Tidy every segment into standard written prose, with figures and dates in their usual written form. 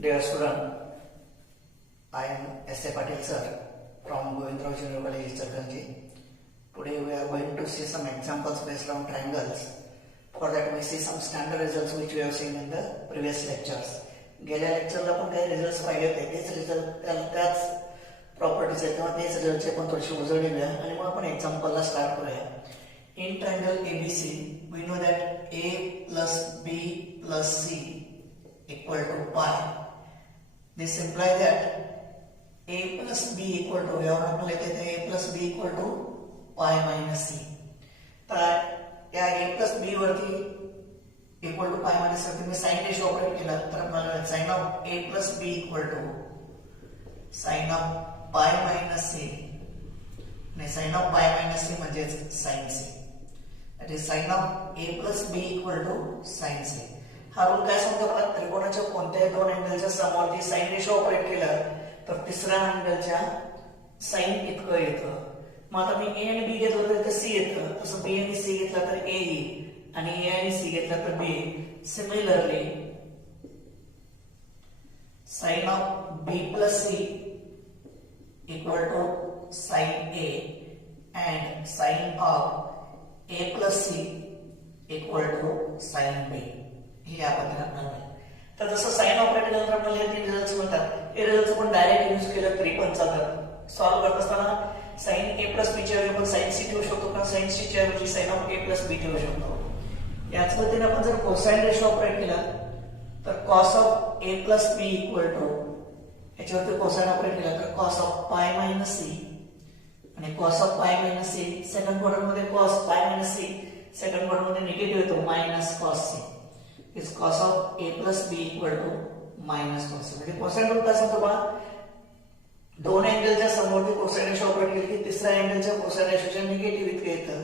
Dear student, I am S.A. Patil sir from Govindrao Junior College, Ichalkaranji. Today we are going to see some examples based on triangles. For that we see some standard results which we have seen in the previous lectures. गेल्या लेक्चरला पण काही results पाहिले होते, तेच result त्याच properties आहेत किंवा तेच रिझल्टचे पण थोडीशी उजळणी घेऊया आणि मग आपण एक्झाम्पलला स्टार्ट करूया. In triangle ABC we know that A plus B plus C equal to pi. This implies that A plus B equal to यावर आपण लिहितो A plus B equal to pi minus C. तर या A plus B वरती equal to pi minus C मी sine ratio operate केला तर आपल्याला sin of A plus B equal to sin of pi minus C आणि sin of pi minus C म्हणजेच sin C. That is sin of A plus B equal to sin C. हा rule काय सांगतो आपण त्रिकोणाच्या कोणत्याही दोन अँगलच्या समोरती sign ratio operate केला तर तिसऱ्या अँगलच्या साइन इतकं येतं. मग आता मी A आणि B घेतलं तर C येतं, तसं B आणि C घेतला तर A येईल आणि A आणि C घेतला तर B. Similarly sin of B plus C equal to sin A and sin of A plus C equal to sin B. हे आपण आपल्याला तर जसं साइन ऑपरेट केल्यानंतर आपल्याला हे तीन रिझल्ट्स मिळतात. हे रिझल्ट्स आपण डायरेक्ट यूज केलं तरी पण चालतात. सॉल्व्ह करत असताना sin A plus B च्या ऐवजी आपण sin C ठेवू शकतो किंवा sin C च्या ऐवजी sin of A plus B ठेवू शकतो. याच पद्धतीने आपण जर कोसाइन रेशो ऑपरेट केला तर cos of A plus B equal to याच्यावरती कोसाइन ऑपरेट केला तर cos of pi minus C आणि cos of pi minus C second quadrant मध्ये cos pi minus C second quadrant मध्ये निगेटिव्ह येतो minus cos C is cos of A plus B equal to minus cos C. म्हणजे cosine rule काय सांगतो बा दोन अँगलच्या समोरती cosine ratio operate केली की तिसऱ्या अँगलच्या कोसाइन रेशोच्या निगेटिव्ह इतके येतं.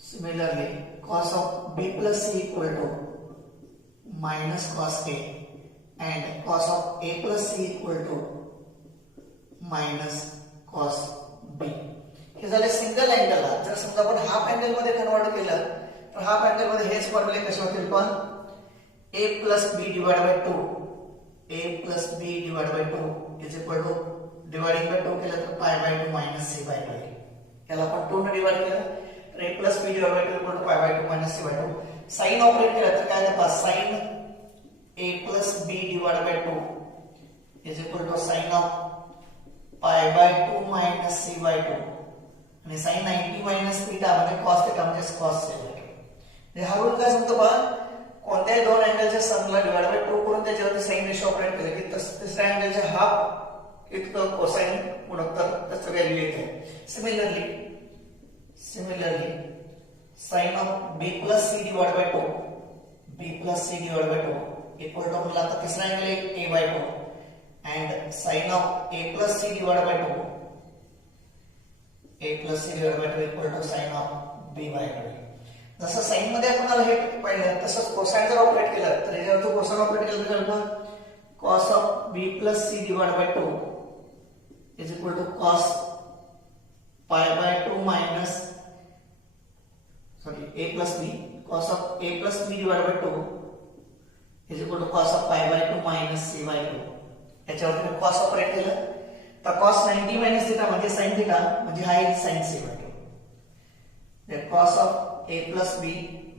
Similarly cos of B plus C equal to minus cos A and cos of A plus C equal to minus cos B. हे झाले सिंगल अँगलला. जर समजा आपण हाफ अँगल मध्ये कन्वर्ट केलं तर हाफ अँगल मध्ये हेच फॉर्म्युले कसे होतील पण A plus B divided by 2 A plus B divided by 2 is equal to dividing by 2 केलं तर pi by 2 minus C by 2. याला आपण 2 ने डिवाइड केलं तर A plus B divided by 2 equal to pi by 2 minus C by 2. Sine operate केलं तर काय येतं sin A plus B divided by 2 is equal to sin of pi by 2 minus C by 2 आणि sin 90 minus theta म्हणजे cos theta म्हणजे cos C by 2. हा rule काय सांगतो बा कोणत्याही दोन अँगलच्या समला डिवाइड बाय 2 करून त्याच्यावरती साइन रेशो ऑपरेट केलं की तिसऱ्या अँगलच्या हाफ इतकं कोसाइन गुणोत्तर त्याचं व्हॅल्यू येते. Similarly sin of B plus C divided by 2 B plus C divided by 2 equal to आपल्याला आता तिसरा angle A by 2 and sin of A plus C divided by 2 A plus C divided by 2 equal to sin of B by 2. जसं sign मध्ये आपल्याला हे पाहिलं तसंच cosine जर ऑपरेट केलं तर याच्यावरती कोसाइन ऑपरेट केलं तर काय cos of B plus C divided by 2 is equal to cos pi by 2 minus A plus B cos of A plus B divided by 2 is equal to cos of pi by 2 minus C by 2. याच्यावरती cos operate केलं तर cos 90 minus theta म्हणजे sin theta म्हणजे हा आहे sin C by 2. Then cos of A plus B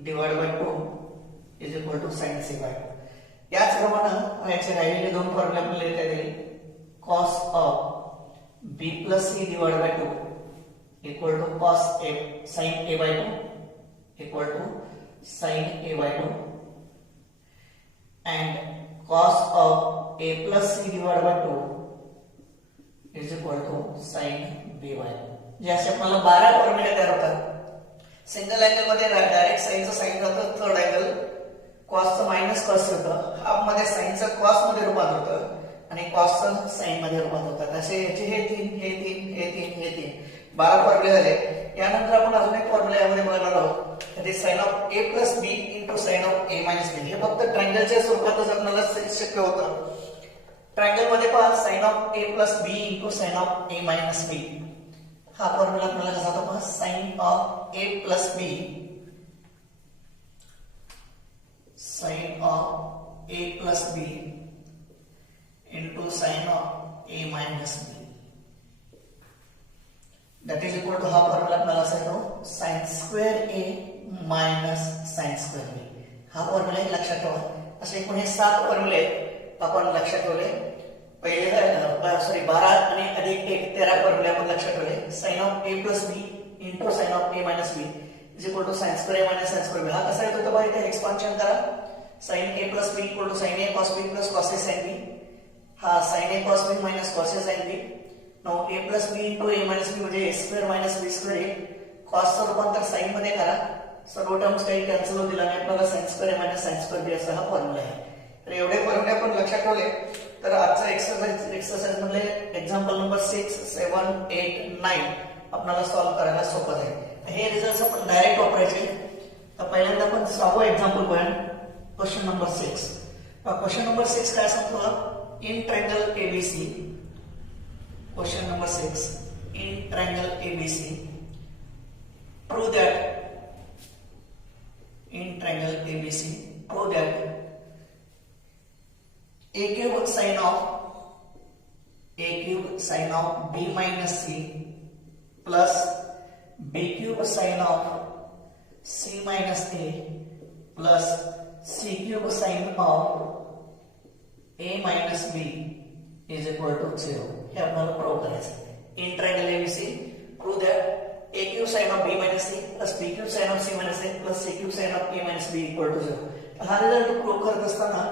divided by 2 is equal to sin C by 2. याचप्रमाणे याचे राहिलेले दोन फॉर्म्युले आपल्याला लिहिता येतील. cos of B plus C divided by 2 equal to cos A sin A by 2 equal to sin A by 2 and cos of A plus C divided by 2 is equal to sin B by 2. जे असे आपल्याला 12 फॉर्म्युले तयार होतात. Single angle मध्ये direct साइनचं sign राहतं, third angle कॉसचं minus cos होतं, half मध्ये साइनचं cos मध्ये रूपांतर होतं आणि कॉसचं साइन मध्ये रूपांतर होतं. असे याचे हे तीन 12 फॉर्म्युले झाले. यानंतर आपण अजून एक फॉर्म्युला यामध्ये बघणार आहोत ते sin of A plus B into sin of A minus B. हे फक्त ट्रायंगलच्या स्वरूपातच आपल्याला शक्य होतं. ट्रायंगल मध्ये पहा sin of A plus B into sin of A minus B. हा फॉर्म्युला आपल्याला कसा होता sin of A plus B sin of a plus b into sin of a minus b. That is equal to हा formula आपल्याला असा येतो sin square a minus sin square b. हा formula एक लक्षात ठेवा. असे एकूण हे 7 फॉर्म्युले आपण लक्षात ठेवले. पहिले 12 आणि अधिक 1 13 फॉर्म्युले आपण लक्षात ठेवले. sin of a plus b into sin of a minus b is equal to sin square a minus sin square b. हा कसा येतो तर बघा इथे एक्सपान्शन करा. sin a plus b equal to sin a cos b plus cos a sin b. हा sin a cos b minus cos a sin b. Now a plus b into a minus b म्हणजे a square minus b square आहे. cos चं रूपांतर sin मध्ये करा. सर्व terms काही cancel होतील आणि आपल्याला sin square a minus sin square b असा हा फॉर्म्युला आहे. तर एवढे फॉर्म्युले आपण लक्षात ठेवले तर आजचा एक्सरसाइज मध्ये एक्झाम्पल नंबर 6, 7, 8, 9 आपल्याला सॉल्व्ह करायला सोपं जाईल. हे रिझल्ट्स आपण डायरेक्ट वापरायचे. तर पहिल्यांदा आपण 6वं एक्झाम्पल पाहूया. Question number 6. क्वेश्चन नंबर 6 काय सांगतो? In triangle ABC. Question number 6. In triangle ABC, prove that a cube sin of b minus c plus b cube sin of c minus a plus c cube sin of a minus b is equal to 0. हे आपल्याला prove करायचं. In triangle ABC prove that a cube sin of b minus c plus b cube sin of c minus a plus c cube sin of a minus b equal to 0. हा result prove करत असताना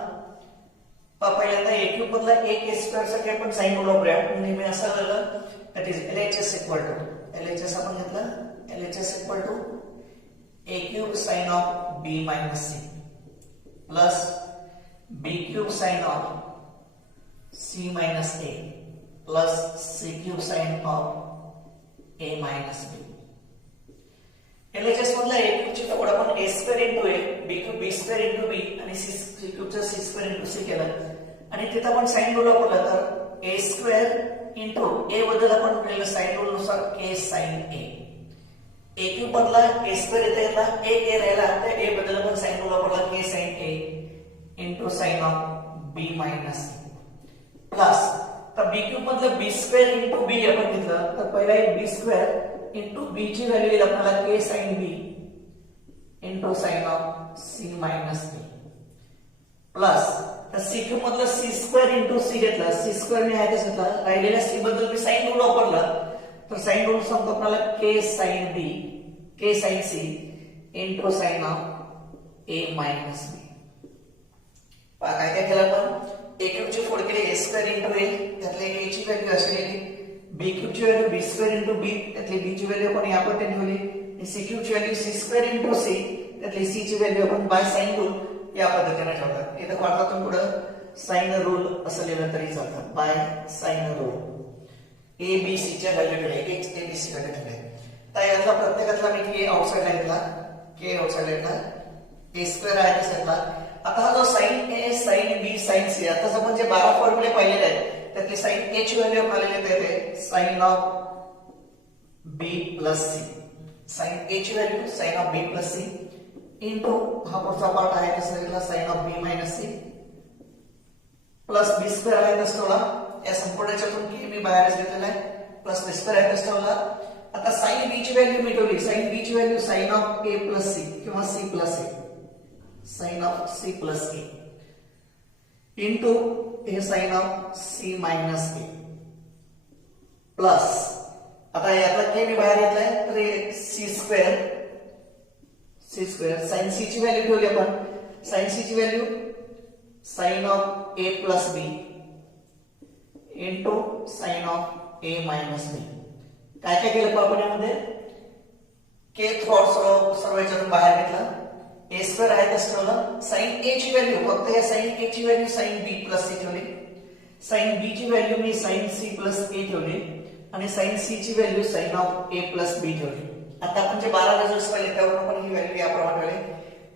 पहिल्यांदा a cube बदला a k square साठी आपण sine rule वापरूया. नेहमी असं झालं that is LHS equal to LHS आपण घेतलं LHS equal to a cube sin of b minus c plus b cube sin of c minus a plus c cube sin of a minus b. LHS मधला a cube ची formula आपण a square into a b cube b square into b आणि c cube चा c square into c केलं आणि तिथे आपण sine rule वापरला तर a square into a बद्दल आपण केलेलं साइन रूल नुसार k sin a. a cube बदला a square इथे घेतला a k राहिला तर a बद्दल आपण साइन रूल वापरला k sin a into sin of b minus c plus तर b क्यूब मतलब b स्क्वेअर into b आपण घेतलं तर पहिला एक b स्क्वेअर into b ची व्हॅल्यू येईल आपल्याला k sin b into sin of c minus b plus तर c क्यूब मधलं c स्क्वेअर into c घेतला c स्क्वेअर ने आहे तसं घेतला राहिलेल्या c बद्दल मी साइन रूल वापरला तर साइन रूल सांगतो आपल्याला k sin b k sin c into sin of a minus b. काय काय केलं आपण a क्यूब ची फोड केली a स्क्वेअर into a त्यातले a ची व्हॅल्यू अशी लिहिली b क्यूब ची value b square into b त्यातली b ची व्हॅल्यू आपण या पद्धतीने ठेवली आणि c क्यूब ची value c square into c त्यातली c ची व्हॅल्यू आपण बाय साइन रूल या पद्धतीने ठेवतात. इथे भारतातून पुढे साइन रूल असं लिहिलं तरी चालतं by sine rule a b c च्या व्हॅल्यू ठेवले एक a b c व्हॅल्यू ठेवले. तर यातला प्रत्येकातला मी k आउटसाइडला घेतला k आउटसाइडला घेतला a स्क्वेअर आहे तसा घेतला. आता हा जो sin a sin b sin c आता आपण जे 12 फॉर्म्युले पाहिलेले आहेत त्यातली sin a ची व्हॅल्यू आपल्याला येते sin of b plus c sin a ची value sin of b plus c into हा पुढचा पार्ट आहे तसा घेतला sin of b minus c plus b square आहे तसा ठेवला. या संपूर्णच्यातून k मी बाहेरच घेतलेला आहे प्लस b स्क्वेअर आहे तसा ठेवला. आता sin b ची व्हॅल्यू मी ठेवली sin b ची value sin of a plus c किंवा c plus a sin of c plus a into a sin of c minus a plus आता यातला k मी बाहेर घेतलाय तर c स्क्वेअर sin c ची व्हॅल्यू ठेवली आपण sin c ची value sin of a plus b into sin of a minus b. काय काय केलं आपण यामध्ये k थ्रॉट सर्व याच्यातून बाहेर घेतला a स्क्वेअर आहे तसं ठेवलं sin a ची व्हॅल्यू फक्त या sin a ची value sin b plus c ठेवली sin b ची value me sin c plus a ठेवली आणि sin c ची value sin of a plus b ठेवली. आता आपण जे 12 रिझल्ट्स पाहिले त्यावर आपण ही व्हॅल्यू याप्रमाणे ठेवली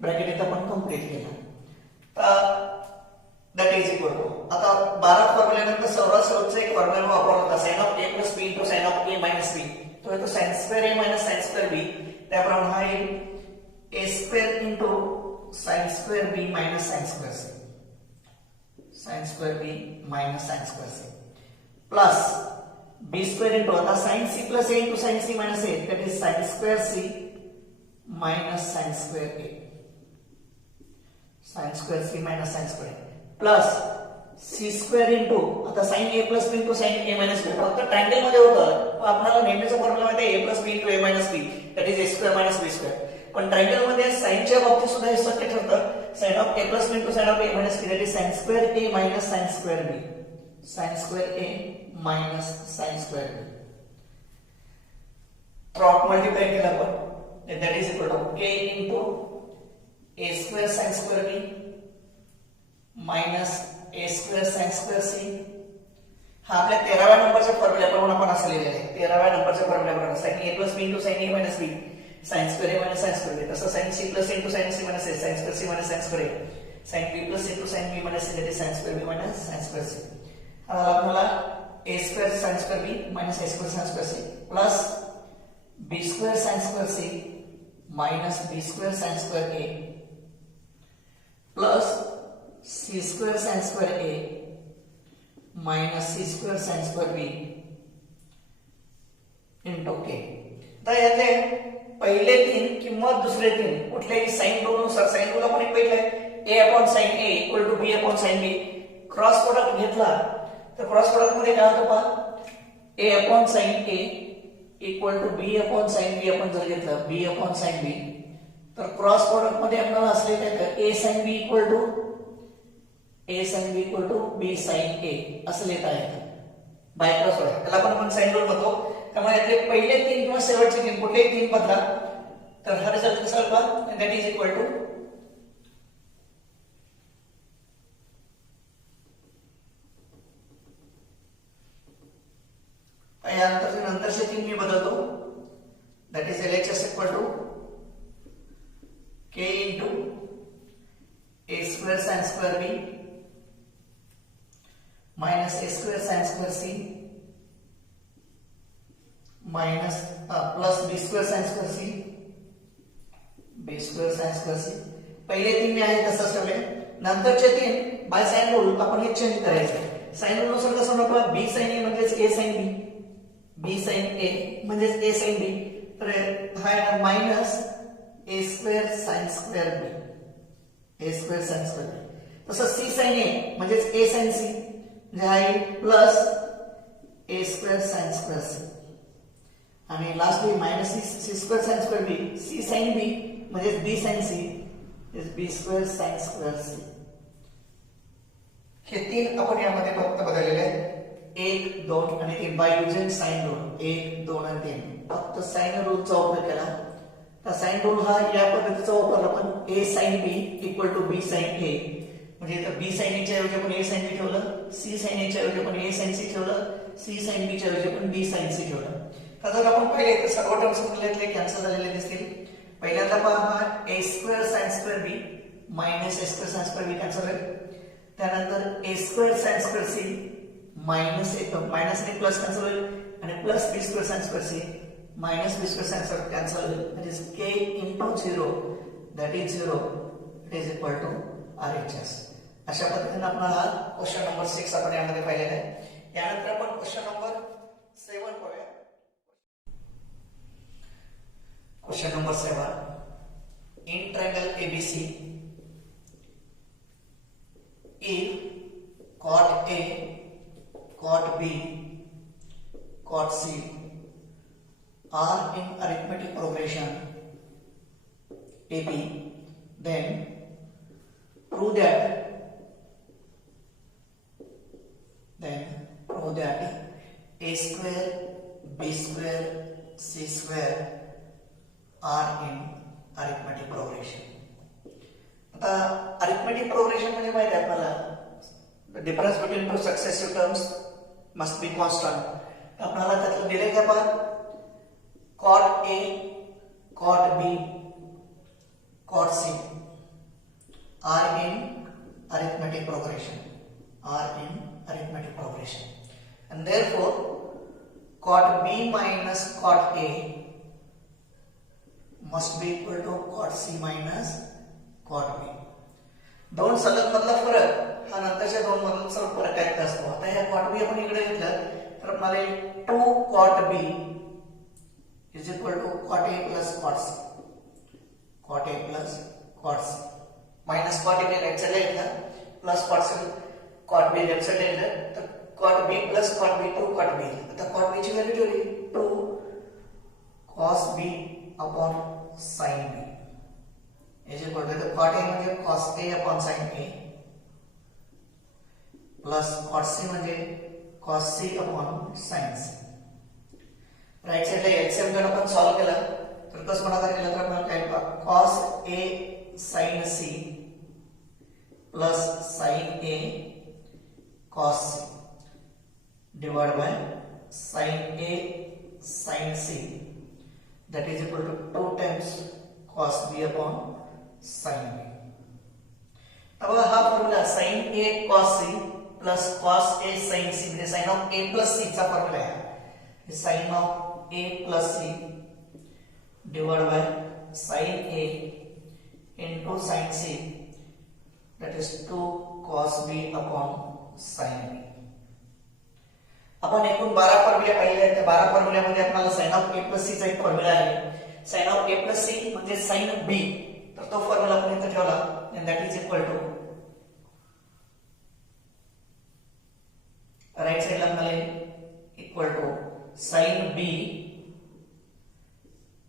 ब्रॅकेट इथे आपण कंप्लीट केला. तर दॅट इज इक्वल टू आता 12 फॉर्म्युल्यानंतर सर्वात शेवटचा एक फॉर्म्युला वापरला होता sin of a plus b into sin of a minus b तो येतो sin square a minus sin square b. त्याप्रमाणे हा एक a square into sin square b minus sin square c sin square b minus sin square c plus b square into आता sin c plus a into sin c minus a, that is sin square c minus sin square a, sin square c minus sin square a plus c square into आता sin a plus b into sin a minus b. फक्त triangle मध्ये होतं आपल्याला नेहमीचा formula माहिती आहे a plus b into a minus b, that is a square minus b square. पण triangle मध्ये sin च्या बाबतीत सुद्धा हे सत्य ठरतं. sin of a plus b into sin of a minus b, that is sin square a minus sin square b, sin square a minus sin square b. Cross multiply केला आपण, that is equal to a into a square sin square b minus a square sin square c. हा आपल्या 13व्या नंबरच्या फॉर्म्युल्याप्रमाणे आपण असं लिहिलेलं आहे. 13व्या नंबरच्या फॉर्म्युल्याप्रमाणे sin a plus b into sin a minus b, sin square a minus sin square b. तसं sin c plus a into sin c minus a, sin square c minus sin square a, sin b plus into sin b minus c, that is sin square b minus sin square c. आता आपल्याला a square sin square b minus a square sin square c plus b square sin square c minus b square sin square a plus c square sin square a minus c square sin square b into k. तर यातले पहिले तीन किंवा दुसरे तीन कुठल्याही sine rule नुसार, sine rule आपण एक बघितलाय a upon sin a equal to b upon sin b. Cross product घेतला तर क्रॉस प्रोडक्ट मध्ये काय होतं पहा, a upon sin a equal to b upon sin b आपण जर घेतलं b upon sin b, तर क्रॉस प्रोडक्ट मध्ये आपल्याला असले काय तर a sin b equal to b sin a असं लिहिता येतं बाय क्रॉस प्रोडक्ट. त्याला आपण साइन रूल म्हणतो. त्यामुळे यातले पहिले तीन किंवा शेवटचे तीन कुठलेही तीन बदला तर हा रिझल्ट कसा होईल, दॅट इज इक्वल टू नंतरचे तीन मी बदलतो, that is LHS equal to k into a square sin square b minus a square sin square c minus plus b square sin square c, b square sin square c. पहिले तीन मी आहे तसंच ठेवले. नंतरचे तीन बाय साइन रूल आपण हे change करायचे. साइन रूल नुसार कसं होणार, b sin a म्हणजेच a sin b, b sin a म्हणजेच a sin b, तर हा आहे minus a square sin square b, a square sin square b. तसं c sin a म्हणजेच a sin c म्हणजे आहे plus a square sin square c आणि lastly minus c square sin square b, c sin b म्हणजेच b sin c is b square sin square c. हे तीन आपण यामध्ये फक्त बदललेले आहेत, 1 2 आणि 3 बाय युजिंग साइन रूल. 1 2 आणि 3 फक्त साइन रूलचा उपयोग केला. तर साइन रूल हा या पद्धतीचा वापरला आपण a sin b equal to b sin a, म्हणजे इथं b sin a च्या ऐवजी आपण a sin b ठेवलं, c sin a च्या ऐवजी आपण a sin c ठेवलं, c sin b च्या ऐवजी आपण b sin c ठेवलं. तर जर आपण पाहिले तर सर्व टर्म्स आपल्याला कॅन्सल झालेले दिसतील. पहिल्यांदा पहा हा a square sin square b minus a square sin square b cancel होईल. त्यानंतर a square sin square c minus आणि प्लस कॅन्सल होईल आणि plus b square sin square c minus b square sin square cancel, that is k into 0, that is 0, it is equal to RHS. अशा पद्धतीने आपण हा question number 6 आपण यामध्ये पाहिलेला आहे. यानंतर आपण क्वेश्चन नंबर 7 पाहूया. Question number 7, in triangle ABC if cot A, cot B, cot C are in arithmetic progression AB, then prove that A square, B square, C square are in arithmetic progression. आता arithmetic progression म्हणजे माहिती आहे आपल्याला, the difference between two successive terms must be constant. आपल्याला त्यातलं दिले काय पहा, cot A, cot B, cot C are in arithmetic progression, and therefore cot B minus cot A must be equal to cot C minus cot B. दोन सलग मधला फरक हा नंतरच्या दोन मधून फरक काय असतो. आता ह्या कॉट बी आपण इकडे घेतलं तर आपल्याला 2 cot B is equal to cot A plus cot C. Cot A plus cot C minus cot A right साइडला घेतला प्लस कॉट बी लेफ्ट साइडला घेतलं तर cot B plus cot B 2 cot B. आता कॉट बी ची value ठेवली 2 cos b upon sin b is equal to cot A म्हणजे cos a upon sin a plus cot c म्हणजे cos c upon sin c. Right साइडला LCM घेऊन आपण solve केला तर कसं गुणाकार केला तर आपल्याला काय पहा cos a sin c plus sin a cos c divided by sin a sin c that is equal to 2 times cos b upon sin b. अब हा formula sin a cos c plus cos a sin c म्हणजे sin of a plus c चा formula आहे. sin of a plus c divided by sin a into sin c that is 2 cos b upon sin b. आपण एकूण 12 फॉर्म्युले पाहिले आहेत. त्या 12 फॉर्म्युल्यामध्ये आपल्याला sin of a plus c चा एक फॉर्म्युला आहे. sin of a plus c म्हणजे sin b तर तो फॉर्म्युला आपण इथे ठेवला and that is equal to right साइडला आपल्याला equal to sin b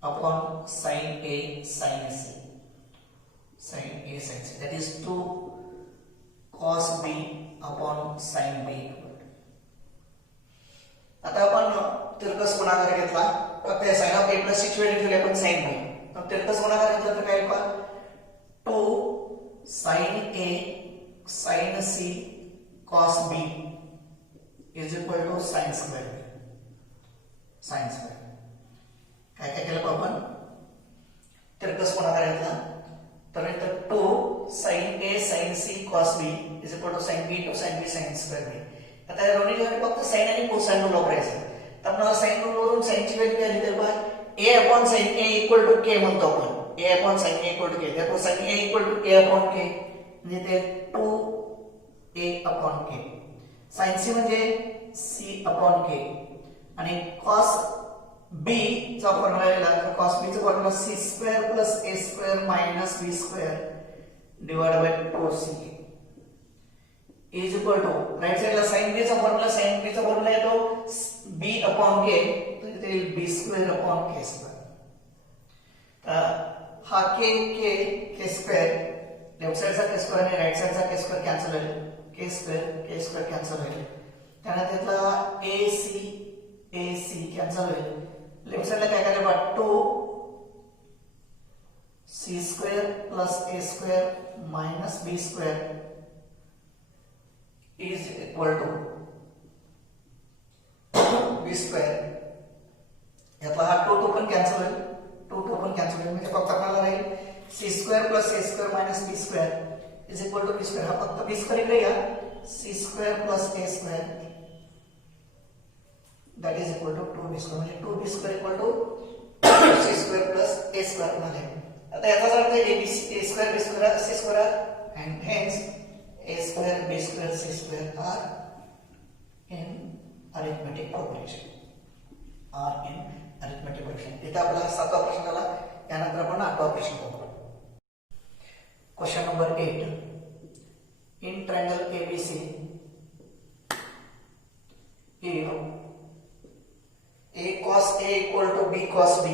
upon sin a sin c sin a sin c that is 2 cos b upon sin b. आता आपण तिरकस गुणाकार घेतला फक्त sin of a plus c ची value ठेवली आपण sin b. तर तिरकस गुणाकार घेतला तर काय होईल 2 sin a sin c cos b is equal to sin square b. sin square काय काय केलं आपण तिरकस गुणाकार घेतला तर इथे 2 sin a sin c cos b is equal to sin b into sin b sin square b. आता या दोन्ही ठिकाणी फक्त sin आणि कोसाइन रूल वापरायचं. तर आपल्याला sin रूल वरून sin ची व्हॅल्यू काय लिहिली पाहिजे a upon sin a equal to k म्हणतो आपण. a upon sin a equal to k. therefore sin a equal to a upon k म्हणजे ते 2a upon k. sin c म्हणजे c upon k आणि cos b चा formula लिहिला तर cos b चा formula c square plus a square minus b square divided by 2c is equal to right साइडला sin b चा formula येतो b upon k तर इथे येईल b square upon k square. हा k square लेफ्ट साइडचा k square आणि right साइडचा k square कॅन्सल होईल k square कॅन्सल होईल. त्यानंतर इथला ac कॅन्सल होईल. लेफ्ट साइडला काय करायला बघा 2 c square plus a square minus b square is equal to b square. यातला हा 2 पण कॅन्सल होईल 2 पण कॅन्सल होईल म्हणजे फक्त आपल्याला राहील c square plus a square minus b square is equal to b square. हा फक्त b square इकडे घ्या c square plus a square that is equal to 2b square म्हणजे 2b square equal to c square plus a square मध्ये. आता याचा अर्थ a square b square c square and hence a square b square c square are in arithmetic progression. इथे आपला 7वा प्रश्न झाला. यानंतर आपण 8वा प्रश्न बघू. Question number 8 in triangle ABC if a cos a equal to b cos b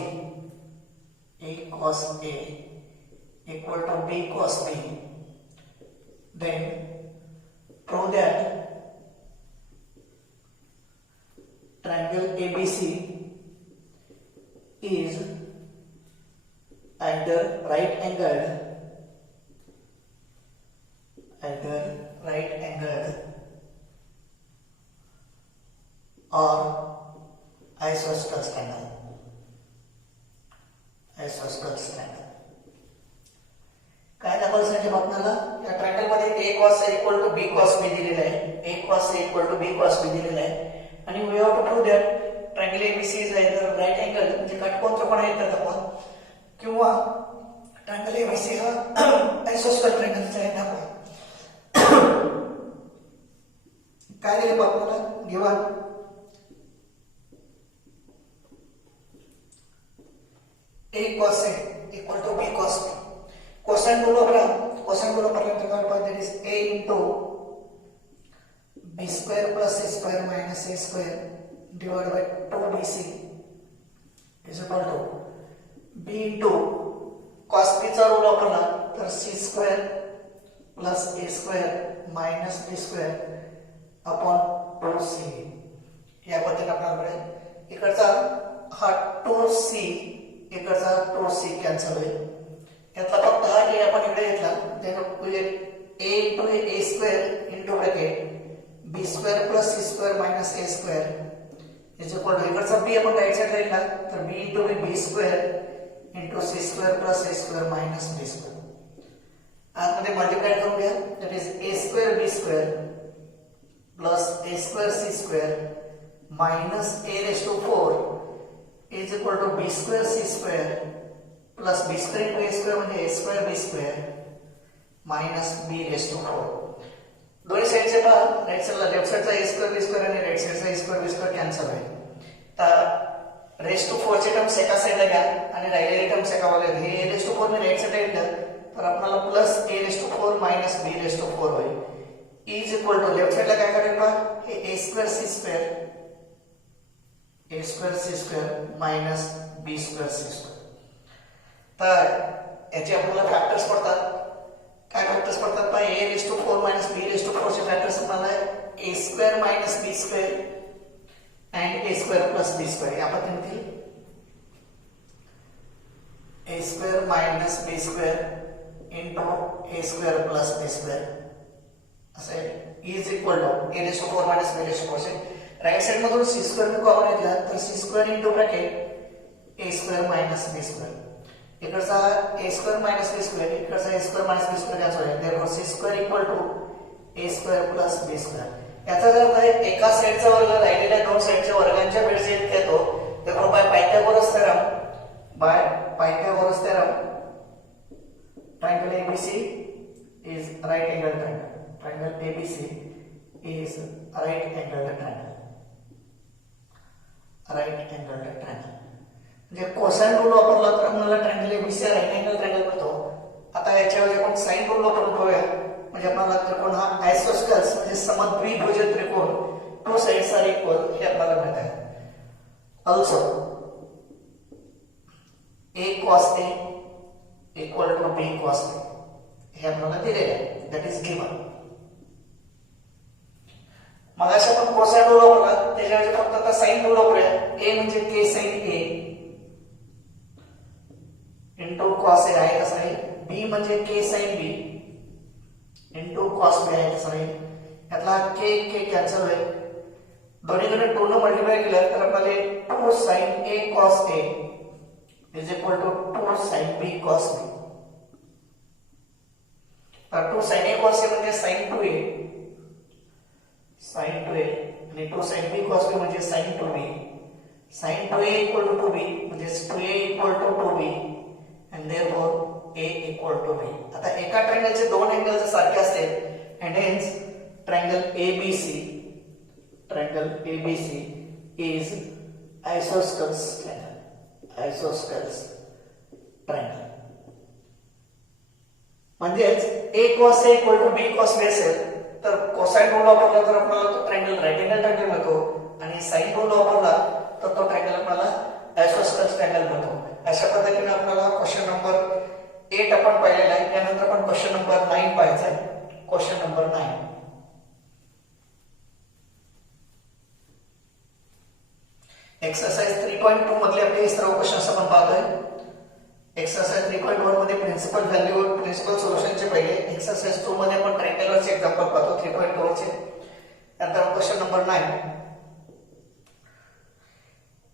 a cos a equal to b cos b then prove that triangle ABC is either right angled or isosceles triangle. काय दाखवायचं आपल्याला या triangle मध्ये a cos a equal to b cos b दिलेला आहे. a cos a equal to b cos b दिलेला आहे आणि we have to prove that triangle ABC is either right angle म्हणजे काटकोन त्रिकोण आहे तर दाखवा किंवा triangle ABC हा isosceles triangle आहे दाखवा. काय दिले आपल्याला given a cos a equal to b cos b. Cosine rule वापरल्यानंतर काय होईल that is a into b square plus a square minus a square divided by 2bc is equal to b into cos b चा rule वापरला तर c square plus a square minus b square upon 2c. या पद्धतीने आपल्याकडे इकडचा हा 2c इकडचा 2c cancel होईल. यातला फक्त हा a आपण इकडे घेतला then we get a into a square into bracket b square plus c square minus a square is equal to इकडचा b आपण राइट साइडला घेतला तर b into b square into c square plus a square minus b square. आतमध्ये multiply करून घ्या that is a square b square plus a square c square minus a raised to 4 is equal to b square c square plus b square into a square म्हणजे a square b square minus b raised to 4. दोन्ही साइडचे पहा right साइडला left साइडचा a square b square आणि right साइडचा a square b square cancel होईल. तर raised to 4 चे टर्म्स एका साइडला घ्या आणि राहिलेले टर्म्स एका बाजूला घ्या. हे a raised to 4 ने राइट साइडला घेतलं तर आपल्याला plus a raised to 4 minus b raised to 4 होईल. is equal to लेफ्ट साइडला काय करेल पहा हे a square c square minus b square c square. तर याचे आपल्याला फॅक्टर्स पडतात. काय फॅक्टर्स पडतात पहा a raised to 4 minus b raised to 4 चे फॅक्टर्स आपल्याला a square minus b square and a square plus b square या पद्धतीने a square minus b square into a square plus b square असे is equal to a raised to 4 minus b raised to 4 say right side मधून c square मी common घेतला तर c square into bracket a square minus b square. इकडचा a square minus b square इकडचा a square minus b square cancel होईल. therefore c square equal to a square plus b square. याचा अर्थ आहे एका साइडचा वर्ग राहिलेल्या दोन साइडच्या वर्गांच्या बेरजेत येतो. therefore by Pythagoras theorem triangle ABC is right angled triangle. Triangle ABC is right angled triangle. Right angle triangle म्हणजे कोसाइन रूल वापरला तर आपल्याला triangle ABC right angle triangle मिळतो. आता याच्याऐवजी आपण साइन रूल वापरून पाहूया म्हणजे आपल्याला त्रिकोण हा आयसोस्केल्स म्हणजे समद्विभुज त्रिकोण टू साइड्स आर इक्वल हे आपल्याला मिळत आहे. Also a cos a equal to b cos b हे आपल्याला दिलेले आहे दॅट इज गिवन. मग अशा आपण कोसाइन रूल वापरला त्याच्याऐवजी फक्त आता साइन रूल वापरूया. a म्हणजे k sin a into cos a आहे कसं आहे b म्हणजे k sin b into cos b आहे कसं आहे. यातला k कॅन्सल होईल. दोन्हीकडे 2 ने मल्टिप्लाय केलं तर आपल्याला 2 sin a cos a is equal to 2 sin b cos b. तर 2 sin a cos a म्हणजे sin 2a आणि 2 sin b cos b म्हणजे sin 2b. sin 2a equal to 2b म्हणजे 2a equal to 2b and therefore a equal to b. आता एका ट्रायंगलचे दोन angle जर सारखे असतील and hence triangle ABC is isosceles triangle. म्हणजेच a cos a equal to b cos b असेल तर कोसाइन रूल वापरला तर आपल्याला तो ट्रायंगल राइट एंगल ट्रायंगल मिळतो आणि साइन रूल वापरला तर तो ट्रायंगल आपल्याला आयसोस्केल्स ट्रायंगल मिळतो. अशा पद्धतीने आपल्याला क्वेश्चन नंबर 8 आपण पाहिलेला आहे. त्यानंतर आपण क्वेश्चन नंबर 9 पाहायचा आहे. क्वेश्चन नंबर 9 एक्सरसाइज 3.2 मधले आपले सर्व क्वेश्चन्स आपण पाहतोय. एक्सरसाइज 3.1 मध्ये प्रिन्सिपल व्हॅल्यू प्रिन्सिपल सोल्युशनचे पहिले. एक्सरसाइज 2 मध्ये आपण ट्रायंगलचे एक्झाम्पल पाहतो 3.2 चे. नंतर question number 9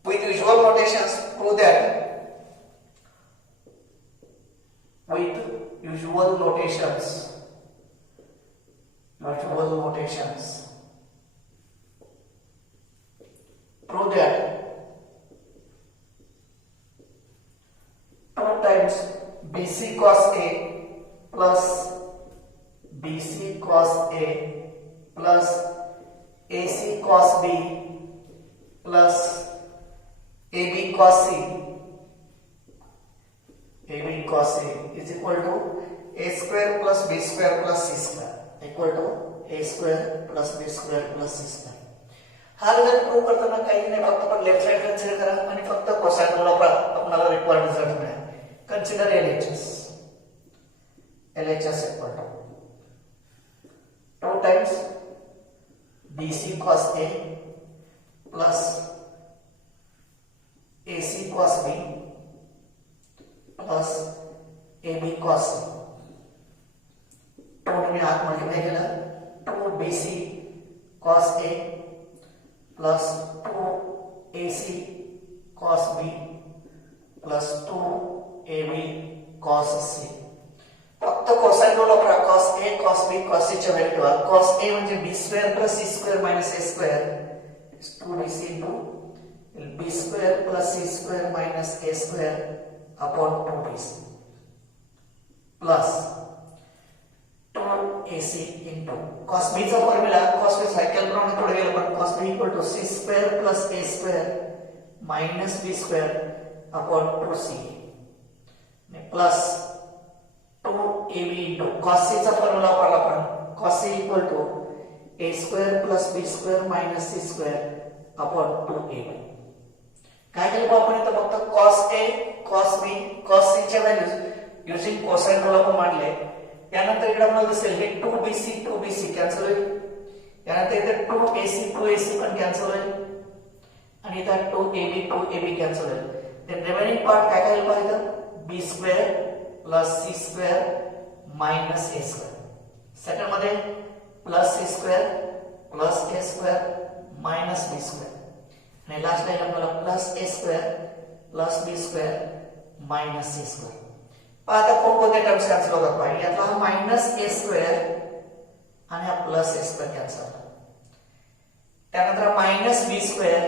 with usual notations prove that prove that 2 times BC cos A plus BC cos A plus AC cos B plus AB cos C is equal to A square plus B square plus C square equal to A square plus B square plus C square. हा result prove करताना काही नाही, फक्त आपण left side consider करा आणि फक्त cosine law आपल्याला रिक्वायर्ड रिझल्ट मिळेल. Consider LHS equal to 2 times BC cos A plus AC cos B plus AB cos C. 2 ने हात मल्टिप्लाय केला, 2 BC cos A plus 2 AC cos B plus 2 AB cos C. फक्त cosine law वापरा. cos A cos B cos C च्या value ठेवा. cos A म्हणजे B square plus C square minus A square is 2BC into B square plus C square minus A square upon 2BC plus 2AC into cos B चा formula cos B cycle प्रमाणे पुढे गेलो पण cos B equal to C square plus A square minus B square upon 2C plus 2AB into cos C चा formula वापरला आपण cos C equal to A square plus B square minus C square upon 2AB. काय केलं आपण इथं फक्त cos A, cos B, cos C च्या values using cosine law आपण मांडले. यानंतर इकडे आपल्याला दिसेल हे 2BC कॅन्सल होईल. यानंतर इथे 2AC पण कॅन्सल होईल आणि इथं 2AB कॅन्सल होईल. देन रिमेनिंग पार्ट काय काय पाहिजे B square plus C square minus A square. Second मध्ये plus C square plus A square minus B square. आणि लास्ट ला आपल्याला plus A square plus B square minus C square. आता कोणकोणते terms cancel होतात पाहिजे. यातला हा मायनस A square आणि हा प्लस A square कॅन्सल. त्यानंतर minus B square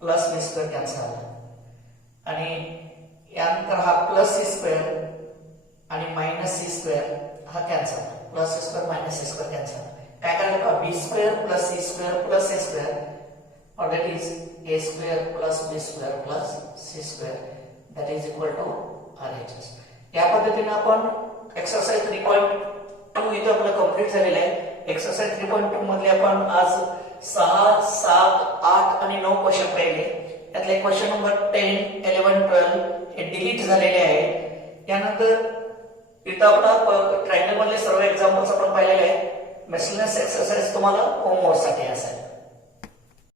plus B square cancel आणि यानंतर हा प्लस C स्क्वेअर आणि मायनस C स्क्वेअर हा cancel. Plus C square minus C square cancel. काय करायचं का B square plus C square plus A square or that is A square plus B square plus C square that is equal to RHS. या पद्धतीने आपण exercise 3.2 इथे आपलं complete झालेलं आहे. एक्सरसाइज 3.2 मध्ये आपण आज 6, 7, 8 आणि 9 क्वेश्चन पाहिले. यातले क्वेश्चन नंबर 10, 11, 12 हे डिलीट झालेले आहे. यानंतर इथं आपला ट्रायंगल मधले सर्व एक्झाम्पल्स आपण पाहिलेले आहे. मेसलेनियस एक्सरसाइज तुम्हाला होमवर्क साठी असेल.